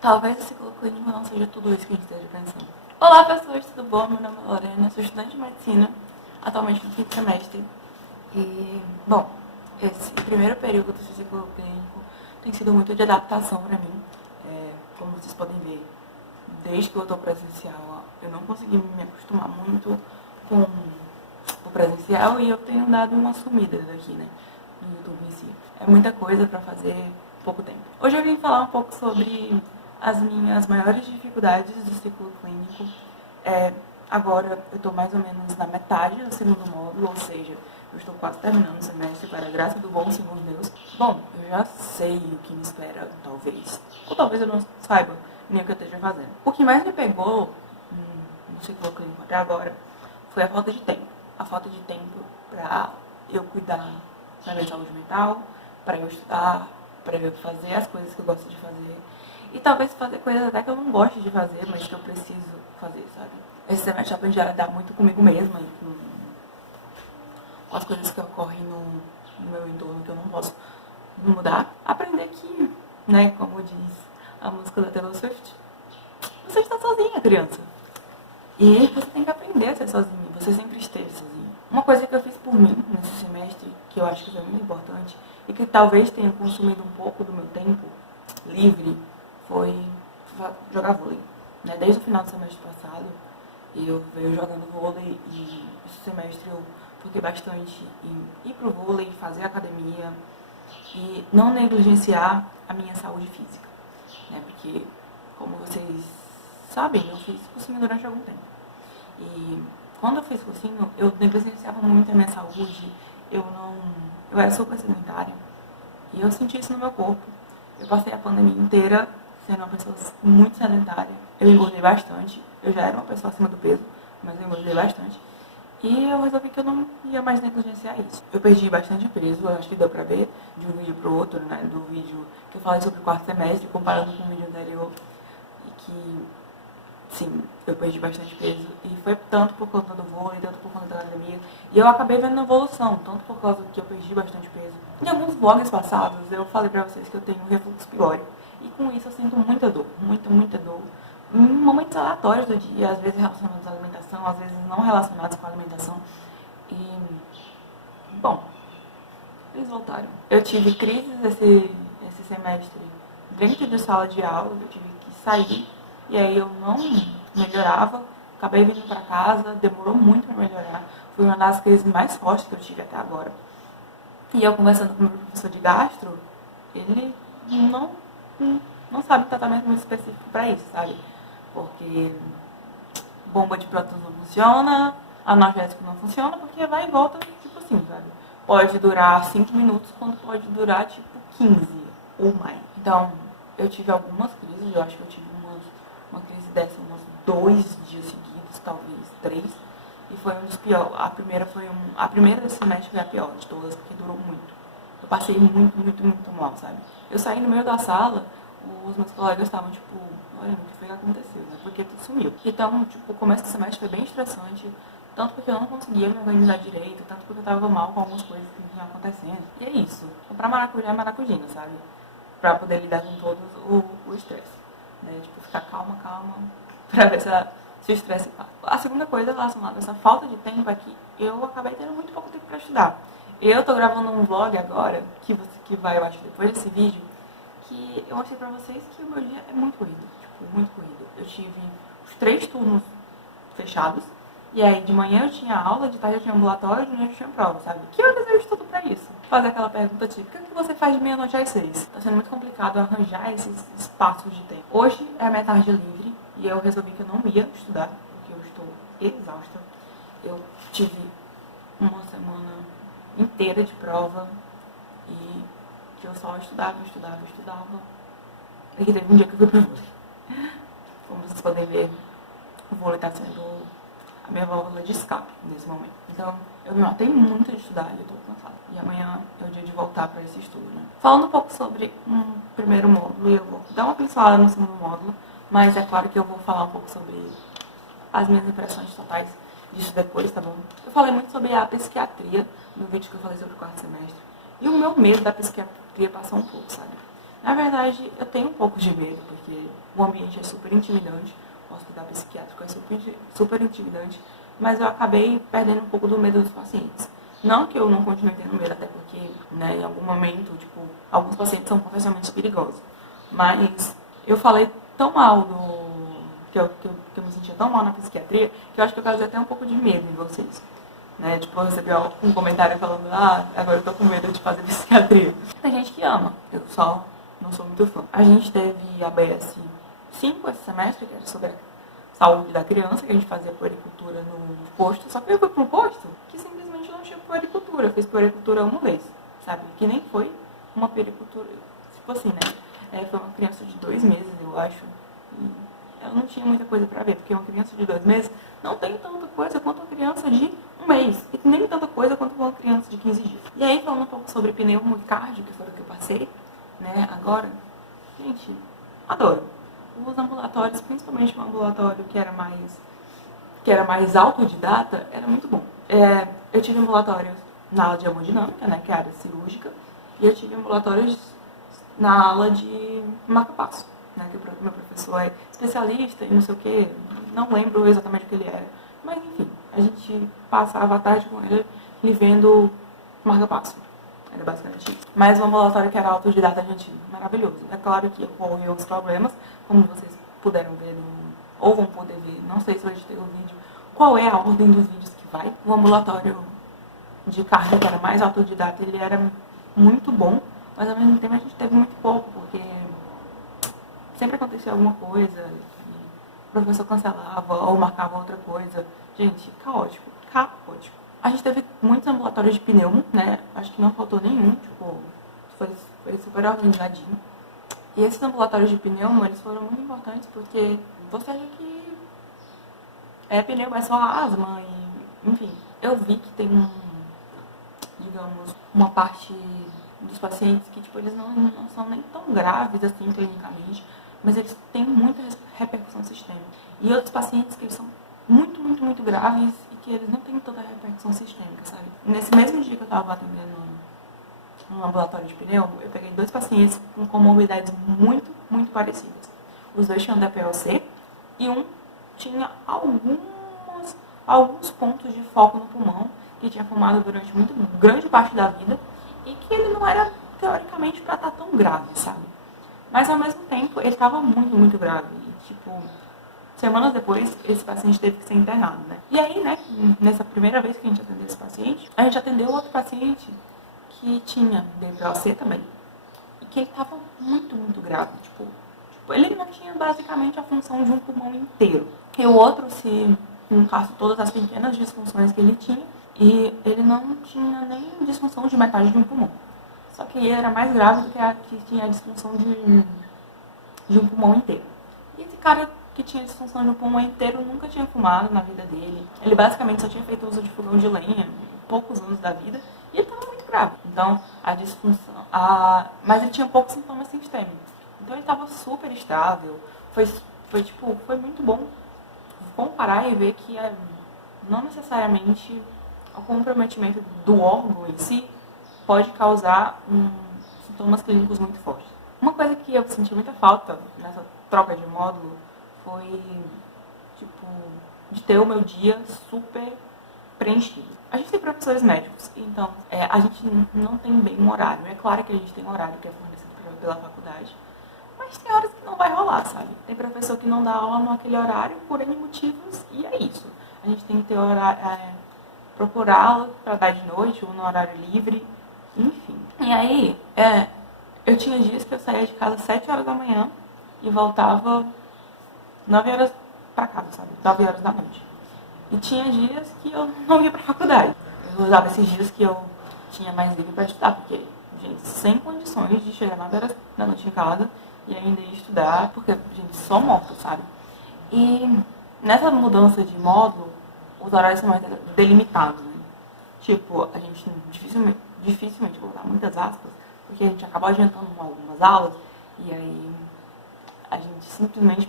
Talvez o ciclo clínico não seja tudo isso que a gente esteja pensando. Olá pessoas, tudo bom? Meu nome é Lorena, sou estudante de medicina, atualmente no quinto semestre. E, bom, esse primeiro período do ciclo clínico tem sido muito de adaptação para mim. Como vocês podem ver, desde que eu estou presencial, eu não consegui me acostumar muito com o presencial e eu tenho dado uma sumida daqui, né, no YouTube em si. É muita coisa para fazer pouco tempo. Hoje eu vim falar um pouco sobre as minhas maiores dificuldades do ciclo clínico. Agora eu estou mais ou menos na metade do segundo módulo, ou seja, eu estou quase terminando o semestre, para a graça do bom Senhor Deus. Bom, eu já sei o que me espera, talvez. Ou talvez eu não saiba nem o que eu esteja fazendo. O que mais me pegou no ciclo clínico até agora foi a falta de tempo. A falta de tempo para eu cuidar da minha saúde mental, para eu estudar, para eu fazer as coisas que eu gosto de fazer. E talvez fazer coisas até que eu não gosto de fazer, mas que eu preciso fazer, sabe? Esse semestre eu aprendi a lidar muito comigo mesma, com as coisas que ocorrem no meu entorno, que eu não posso mudar. Aprender que, né, como diz a música da Taylor Swift, você está sozinha, criança. E você tem que aprender a ser sozinha, você sempre esteve sozinha. Uma coisa que eu fiz por mim nesse semestre, que eu acho que foi muito importante, e que talvez tenha consumido um pouco do meu tempo livre, foi jogar vôlei. Né? Desde o final do semestre passado, eu venho jogando vôlei e esse semestre eu foquei bastante em ir pro vôlei, fazer academia e não negligenciar a minha saúde física. Né? Porque, como vocês sabem, eu fiz cursinho durante algum tempo. E quando eu fiz cursinho, eu negligenciava muito a minha saúde, eu era super sedentária. E eu senti isso no meu corpo. Eu passei a pandemia inteira sendo uma pessoa muito sedentária. Eu engordei bastante. Eu já era uma pessoa acima do peso, mas eu engordei bastante. E eu resolvi que eu não ia mais negligenciar isso. Eu perdi bastante peso, eu acho que deu pra ver de um vídeo pro outro, né? Do vídeo que eu falei sobre o quarto semestre, comparando com o vídeo anterior. E que, sim, eu perdi bastante peso. E foi tanto por conta do vôlei, tanto por conta da academia. E eu acabei vendo a evolução, tanto por causa que eu perdi bastante peso. Em alguns vlogs passados, eu falei pra vocês que eu tenho um refluxo pilórico. E com isso eu sinto muita dor, muita dor. Em momentos aleatórios do dia, às vezes relacionados à alimentação, às vezes não relacionados com a alimentação. E, bom, eles voltaram. Eu tive crises esse semestre dentro de sala de aula, eu tive que sair, e aí eu não melhorava, acabei vindo pra casa, demorou muito pra melhorar. Foi uma das crises mais fortes que eu tive até agora. E eu conversando com o meu professor de gastro, ele não sabe um tratamento muito específico pra isso, sabe? Porque bomba de prótons não funciona, analgésico não funciona, porque vai e volta, tipo assim, sabe? Pode durar 5 minutos, quando pode durar, tipo, 15 ou mais. Então, eu tive algumas crises, eu acho que eu tive uma crise dessa uns 2 dias seguidos, talvez 3. E foi um dos piores. A primeira desse semestre foi a pior de todas, porque durou muito. Eu passei muito mal, sabe? Eu saí no meio da sala, os meus colegas estavam, tipo, olha, o que foi que aconteceu, né? Porque tudo sumiu. Então, tipo, o começo do semestre foi bem estressante, tanto porque eu não conseguia me organizar direito, tanto porque eu tava mal com algumas coisas que estavam acontecendo. E é isso. Comprar maracujá é maracujina, sabe? Pra poder lidar com todo o estresse. Né? Tipo, ficar calma, pra ver se o estresse passa. A segunda coisa relacionada a essa falta de tempo é que eu acabei tendo muito pouco tempo pra estudar. Eu tô gravando um vlog agora, que vai, eu acho, depois desse vídeo, que eu mostrei pra vocês que o meu dia é muito corrido, tipo, muito corrido. Eu tive os 3 turnos fechados, e aí de manhã eu tinha aula, de tarde eu tinha ambulatório, de noite eu tinha prova, sabe? Que horas eu estudo pra isso? Fazer aquela pergunta típica, o que você faz de meia-noite às 6? Tá sendo muito complicado arranjar esses espaços de tempo. Hoje é a minha tarde livre, e eu resolvi que eu não ia estudar, porque eu estou exausta. Eu tive uma semana inteira de prova, e que eu só estudava. E que teve um dia que eu fui pro vôlei. Como vocês podem ver, o vôlei tá sendo a minha válvula de escape nesse momento. Então, eu me matei muito de estudar e eu tô cansada. E amanhã é o dia de voltar pra esse estudo, né? Falando um pouco sobre um primeiro módulo, eu vou dar uma pincelada no segundo módulo, mas é claro que eu vou falar um pouco sobre as minhas impressões totais disso depois, tá bom? Eu falei muito sobre a psiquiatria no vídeo que eu falei sobre o quarto semestre. E o meu medo da psiquiatria passou um pouco, sabe? Na verdade, eu tenho um pouco de medo, porque o ambiente é super intimidante, o hospital psiquiátrico é super intimidante, mas eu acabei perdendo um pouco do medo dos pacientes. Não que eu não continue tendo medo, até porque, né, em algum momento, tipo, alguns pacientes são potencialmente perigosos. Mas eu falei tão mal que eu me sentia tão mal na psiquiatria, que eu acho que eu causei até um pouco de medo em vocês. Né? Tipo, eu recebi um comentário falando, agora eu tô com medo de fazer psiquiatria. Tem gente que ama, eu só não sou muito fã. A gente teve a BS 5 esse semestre, que era sobre a saúde da criança, que a gente fazia puericultura no posto, só que eu fui para um posto que simplesmente não tinha puericultura. Eu fiz puericultura uma vez, sabe? Que nem foi uma puericultura, tipo assim, né? Foi uma criança de 2 meses, eu acho. E eu não tinha muita coisa para ver, porque uma criança de 2 meses não tem tanta coisa quanto uma criança de 1 mês. E nem tanta coisa quanto uma criança de 15 dias. E aí, falando um pouco sobre pneumo e cardio, que foi o que eu passei, né, agora, gente, adoro. Os ambulatórios, principalmente o ambulatório que era mais autodidata, era muito bom. Eu tive ambulatórios na aula de hemodinâmica, né, que é a área cirúrgica, e eu tive ambulatórios na aula de marca-passo, né, que o meu professor é especialista e não sei o que, não lembro exatamente o que ele era, mas enfim, a gente passava a tarde com ele vendo marca-passo. Era basicamente isso. Mas o ambulatório que era autodidata, gente, maravilhoso. É claro que ocorreu os problemas, como vocês puderam ver, ou vão poder ver, não sei se eu editei o vídeo, qual é a ordem dos vídeos que vai. O ambulatório de cardio, que era mais autodidata, ele era muito bom, mas ao mesmo tempo a gente teve muito pouco, porque sempre acontecia alguma coisa, o professor cancelava ou marcava outra coisa. Gente, caótico, caótico. A gente teve muitos ambulatórios de pneumo, né? Acho que não faltou nenhum, tipo, foi super organizadinho. E esses ambulatórios de pneumo, eles foram muito importantes porque você acha que pneumo é só asma e, enfim. Eu vi que tem digamos, uma parte dos pacientes que, tipo, eles não são nem tão graves, assim, clinicamente, mas eles têm muita repercussão sistêmica. E outros pacientes que eles são muito, muito, muito graves e que eles não têm tanta repercussão sistêmica, sabe? Nesse mesmo dia que eu estava atendendo no ambulatório de pneumo, eu peguei 2 pacientes com comorbidades muito, muito parecidas. Os 2 tinham DPLC e um tinha alguns pontos de foco no pulmão, que tinha fumado durante muito grande parte da vida e que ele não era, teoricamente, para estar tão grave, sabe? Mas, ao mesmo tempo, ele estava muito, muito grave. E, tipo, semanas depois, esse paciente teve que ser internado, né? E aí, né, nessa primeira vez que a gente atendeu esse paciente, a gente atendeu outro paciente que tinha DPLC também. E que ele estava muito, muito grave. Tipo, ele não tinha basicamente a função de um pulmão inteiro. E o outro, se juntasse todas as pequenas disfunções que ele tinha, e ele não tinha nem disfunção de metade de um pulmão. Só que ele era mais grave do que a que tinha a disfunção de um pulmão inteiro. E esse cara que tinha disfunção de um pulmão inteiro nunca tinha fumado na vida dele. Ele basicamente só tinha feito uso de fogão de lenha em poucos anos da vida. E ele estava muito grave. Então, a disfunção... Mas ele tinha poucos sintomas sistêmicos. Então, ele estava super estável. Foi muito bom comparar e ver que não necessariamente o comprometimento do órgão em si pode causar sintomas clínicos muito fortes. Uma coisa que eu senti muita falta nessa troca de módulo foi, tipo, de ter o meu dia super preenchido. A gente tem professores médicos, então a gente não tem bem um horário. É claro que a gente tem um horário que é fornecido pela faculdade, mas tem horas que não vai rolar, sabe? Tem professor que não dá aula naquele horário por N motivos e é isso. A gente tem que ter horário, procurar aula para dar de noite ou no horário livre, enfim. E aí, eu tinha dias que eu saía de casa às 7 horas da manhã e voltava 9 horas para casa, sabe? 9 horas da noite. E tinha dias que eu não ia para a faculdade. Eu usava esses dias que eu tinha mais livre para estudar, porque, gente, sem condições de chegar 9 horas da noite em casa e ainda ir estudar, porque, gente, só morto, sabe? E nessa mudança de módulo, os horários são mais delimitados, né? Tipo, a gente dificilmente, vou botar muitas aspas, porque a gente acabou adiantando algumas aulas e aí a gente simplesmente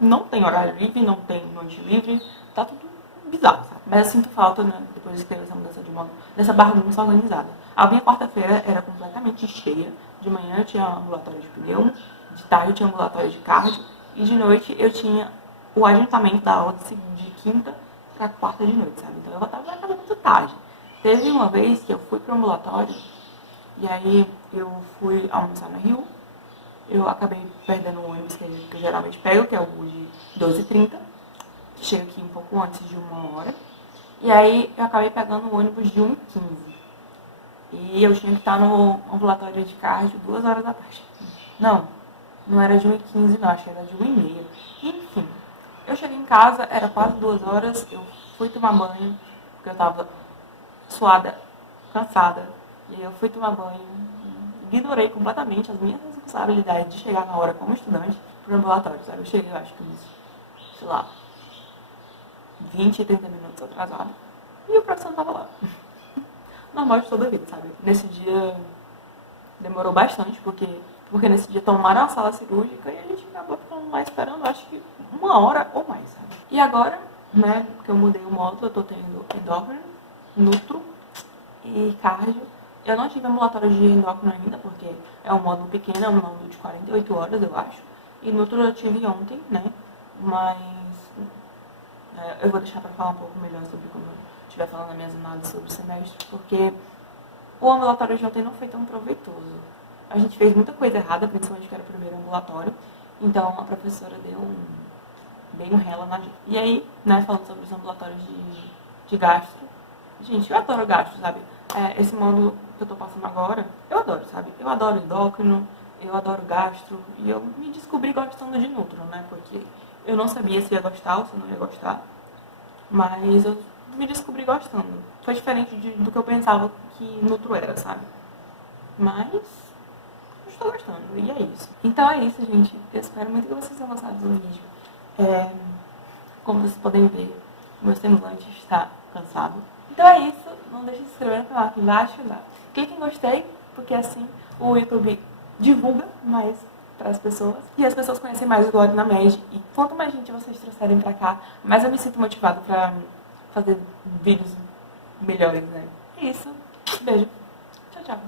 não tem horário livre, não tem noite livre, tá tudo bizarro, sabe? Mas eu sinto falta, né, depois de ter essa mudança de modo, dessa bagunça organizada. A minha quarta-feira era completamente cheia. De manhã eu tinha ambulatório de pneu, de tarde eu tinha ambulatório de cardio, e de noite eu tinha o adiantamento da aula de quinta pra quarta de noite, sabe? Então eu voltava pra casa muito tarde. Teve uma vez que eu fui pro ambulatório, e aí eu fui almoçar no Rio. Eu acabei perdendo o ônibus que eu geralmente pego, que é o de 12h30, que chega aqui um pouco antes de 1 hora. E aí eu acabei pegando o ônibus de 1h15. E eu tinha que estar no ambulatório de cardio 2 horas da tarde. Não, não era de 1h15 não, acho que era de 1h30. Enfim, eu cheguei em casa, era quase 2 horas, eu fui tomar banho, porque eu tava suada, cansada. E aí eu fui tomar banho, ignorei completamente as minhas responsabilidades de chegar na hora como estudante pro ambulatório, sabe? Eu cheguei, eu acho que uns, sei lá, 20, 30 minutos atrasado. E o professor não tava lá. Normal de toda a vida, sabe? Nesse dia demorou bastante, porque nesse dia tomaram a sala cirúrgica e a gente acabou ficando lá esperando, acho que 1 hora ou mais, sabe? E agora, né, que eu mudei o módulo, eu tô tendo endócrino, nutro e cardio. Eu não tive ambulatório de endócrino ainda, porque é um módulo pequeno, é um módulo de 48 horas, eu acho. E nutro eu tive ontem, né? Mas eu vou deixar pra falar um pouco melhor sobre como eu estiver falando nas minhas análises sobre o semestre, porque o ambulatório de ontem não foi tão proveitoso. A gente fez muita coisa errada, principalmente que era o primeiro ambulatório. Então a professora deu bem um rela na gente. E aí, né, falando sobre os ambulatórios de gastro. Gente, eu adoro gastro, sabe? Esse módulo que eu tô passando agora, eu adoro, sabe? Eu adoro endócrino, eu adoro gastro. E eu me descobri gostando de nutro, né? Porque eu não sabia se ia gostar ou se não ia gostar. Mas eu me descobri gostando. Foi diferente do que eu pensava que nutro era, sabe? Mas eu estou gostando, e é isso. Então é isso, gente. Eu espero muito que vocês tenham gostado do vídeo. Como vocês podem ver, o meu semblante está cansado. Então é isso. Não deixe de se inscrever no canal aqui embaixo. Clique em gostei, porque assim o YouTube divulga mais para as pessoas. E as pessoas conhecem mais o Glória na Med. E quanto mais gente vocês trouxerem para cá, mais eu me sinto motivado para fazer vídeos melhores, né? É isso. Beijo. Tchau, tchau.